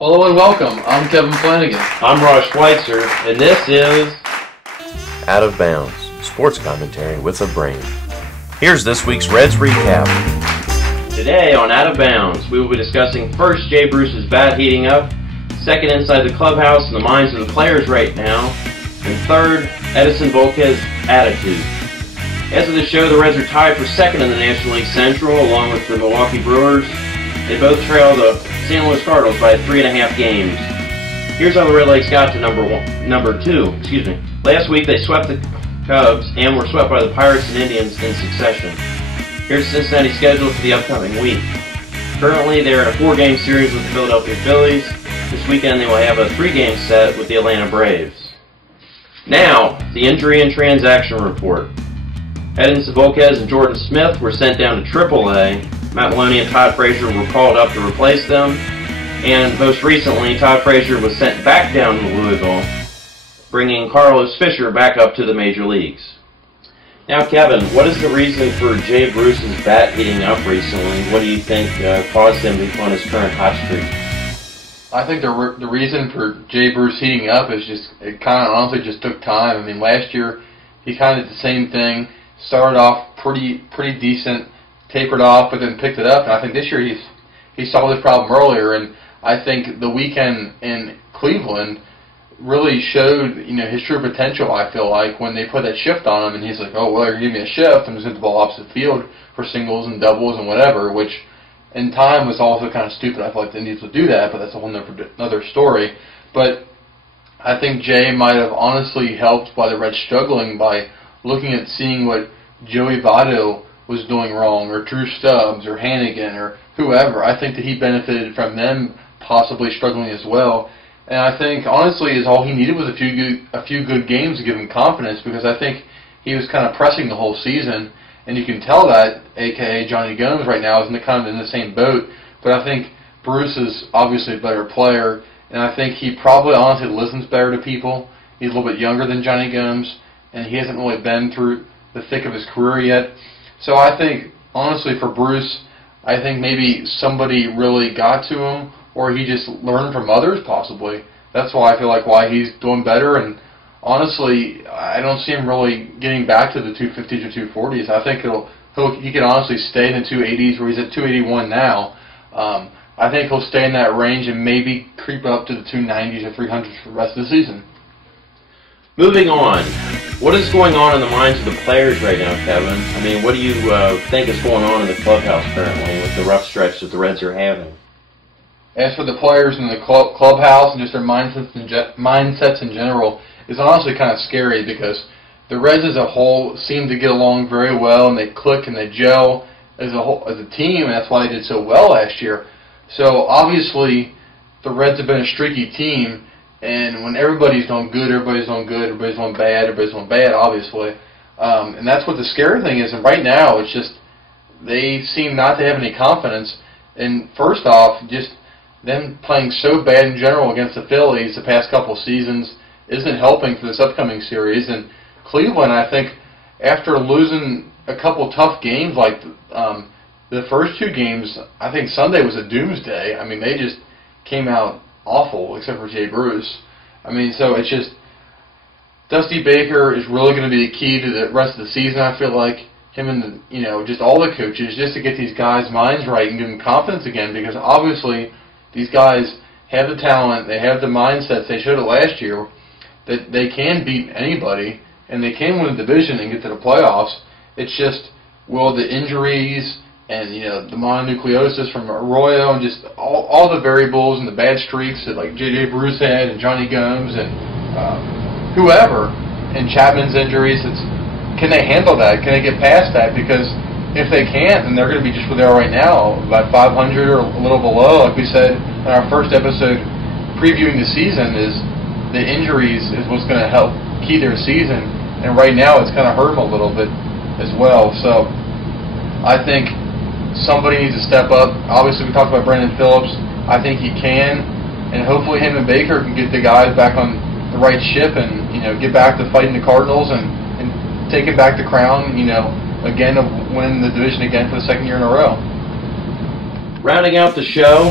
Hello and welcome. I'm Kevin Flanagan. I'm Ross Schweitzer, and this is Out of Bounds, sports commentary with a brain. Here's this week's Reds recap. Today on Out of Bounds, we will be discussing first Jay Bruce's bat heating up, second inside the clubhouse and the minds of the players right now, and third, Edinson Volquez attitude. As of the show, the Reds are tied for second in the National League Central, along with the Milwaukee Brewers. They both trail the St. Louis Cardinals by 3.5 games. Here's how the Red Legs got to number two. Last week they swept the Cubs and were swept by the Pirates and Indians in succession. Here's Cincinnati's schedule for the upcoming week. Currently, they're in a 4-game series with the Philadelphia Phillies. This weekend they will have a 3-game set with the Atlanta Braves. Now, the injury and transaction report. Edinson Volquez and Jordan Smith were sent down to AAA. Matt Maloney and Todd Frazier were called up to replace them. And most recently, Todd Frazier was sent back down to Louisville, bringing Carlos Fisher back up to the major leagues. Now, Kevin, what is the reason for Jay Bruce's bat heating up recently? What do you think caused him to go on his current hot streak? I think the reason for Jay Bruce heating up is just, it kind of honestly just took time. I mean, last year he kind of did the same thing. Started off pretty decent, tapered off, but then picked it up. And I think this year he saw this problem earlier, and I think the weekend in Cleveland really showed his true potential. I feel like when they put that shift on him, and he's like, oh well, you're giving me a shift, I'm just going to ball opposite field for singles and doubles and whatever, which in time was also kind of stupid. I feel like they needed to do that, but that's a whole another story. But I think Jay might have honestly helped by the Reds struggling by looking at seeing what Joey Votto was doing wrong, or Drew Stubbs, or Hannigan, or whoever. I think that he benefited from them possibly struggling as well. And I think, honestly, is all he needed was a few good games to give him confidence, because I think he was kind of pressing the whole season, and you can tell that, a.k.a. Johnny Gomes right now is kind of in the same boat. But I think Bruce is obviously a better player, and I think he probably honestly listens better to people. He's a little bit younger than Johnny Gomes, and he hasn't really been through the thick of his career yet. So I think, honestly, for Bruce, I think maybe somebody really got to him, or he just learned from others, possibly. That's why I feel like why he's doing better. And honestly, I don't see him really getting back to the 250s or 240s. I think he can honestly stay in the 280s, where he's at 281 now. I think he'll stay in that range and maybe creep up to the 290s or 300s for the rest of the season. Moving on, what is going on in the minds of the players right now, Kevin? I mean, what do you think is going on in the clubhouse currently with the rough stretch that the Reds are having? As for the players in the clubhouse and just their mindsets in general, is honestly kind of scary, because the Reds as a whole seem to get along very well, and they click and they gel as a team, and that's why they did so well last year. So obviously, the Reds have been a streaky team. And when everybody's doing good, everybody's doing bad, obviously. And that's what the scary thing is. And right now, it's just they seem not to have any confidence. And first off, just them playing so bad in general against the Phillies the past couple of seasons isn't helping for this upcoming series. And Cleveland, I think, after losing a couple tough games, like the first 2 games, I think Sunday was a doomsday. I mean, they just came out awful, except for Jay Bruce. I mean, so it's just Dusty Baker is really going to be the key to the rest of the season. I feel like him and just all the coaches, just to get these guys' minds right and give them confidence again, because obviously these guys have the talent, they have the mindsets. They showed it last year that they can beat anybody and they can win the division and get to the playoffs. It's just, will the injuries and the mononucleosis from Arroyo and just all the variables and the bad streaks that like J.J. Bruce had and Johnny Gomes and whoever, and Chapman's injuries, can they handle that? Can they get past that? Because if they can't, then they're going to be just where they are right now, about 500 or a little below. Like we said in our first episode previewing the season, is the injuries is what's going to help key their season, and right now it's kind of hurt them a little bit as well. So I think somebody needs to step up. Obviously, we talked about Brandon Phillips. I think he can, and hopefully him and Baker can get the guys back on the right ship and get back to fighting the Cardinals and taking back the crown, again, of winning the division again for the second year in a row. Rounding out the show,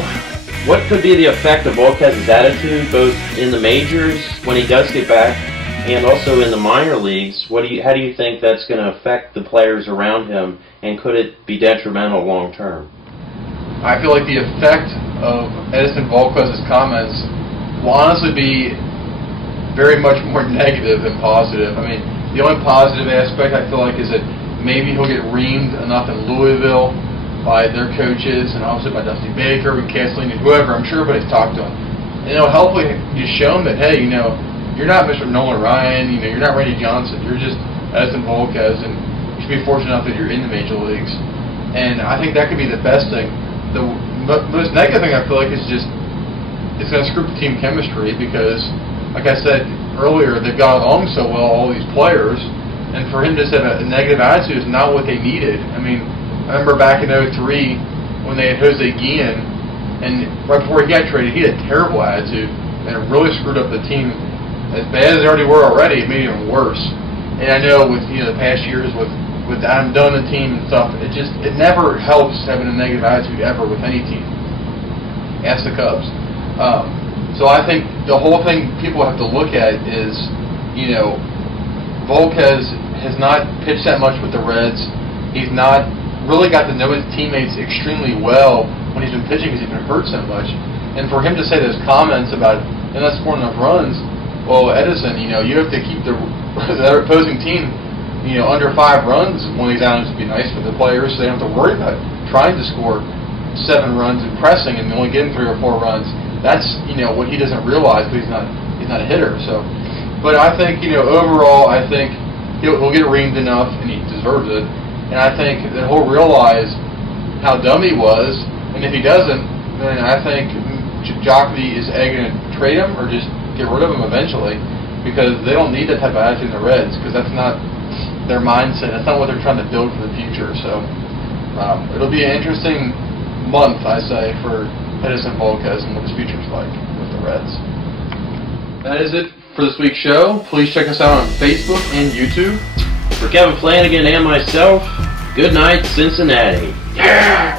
What could be the effect of Volquez's attitude, both in the majors when he does get back, and also in the minor leagues? How do you think that's going to affect the players around him, and could it be detrimental long term? I feel like the effect of Edinson Volquez's comments will honestly be very much more negative than positive. I mean, the only positive aspect I feel like is that maybe he'll get reamed enough in Louisville by their coaches and obviously by Dusty Baker and Castellini and whoever. I'm sure everybody's talked to him. And it'll hopefully just show him that, hey, you're not Mr. Nolan Ryan, you're not Randy Johnson, you're just Edinson Volquez, and you should be fortunate enough that you're in the major leagues. And I think that could be the best thing. The most negative thing I feel like is just it's going to screw the team chemistry because, like I said earlier, they've got along so well, all these players, and for him to just have a negative attitude is not what they needed. I mean, I remember back in 2003 when they had Jose Guillen, and right before he got traded, he had a terrible attitude, and it really screwed up the team. As bad as they already were already, it made it even worse. And I know with the past years with Adam Dunn and team and stuff, it never helps having a negative attitude ever with any team. Ask the Cubs. So I think the whole thing people have to look at is, Volquez has not pitched that much with the Reds. He's not really got to know his teammates extremely well when he's been pitching because he's been hurt so much. And for him to say those comments about not scoring enough runs, well, Edison, you have to keep the opposing team under 5 runs. One of these outings would be nice for the players, so they don't have to worry about trying to score 7 runs and pressing and only getting 3 or 4 runs. That's what he doesn't realize, but he's not a hitter. So, but I think overall, I think he'll get reamed enough, and he deserves it. And I think that he'll realize how dumb he was, and if he doesn't, then I think Jockey is going to trade him or just get rid of him eventually, because they don't need that type of attitude in the Reds, because that's not their mindset. That's not what they're trying to build for the future. So it'll be an interesting month, I say, for Edinson Volquez and what his future's like with the Reds. That is it for this week's show. Please check us out on Facebook and YouTube. For Kevin Flanagan and myself, good night, Cincinnati. Yeah!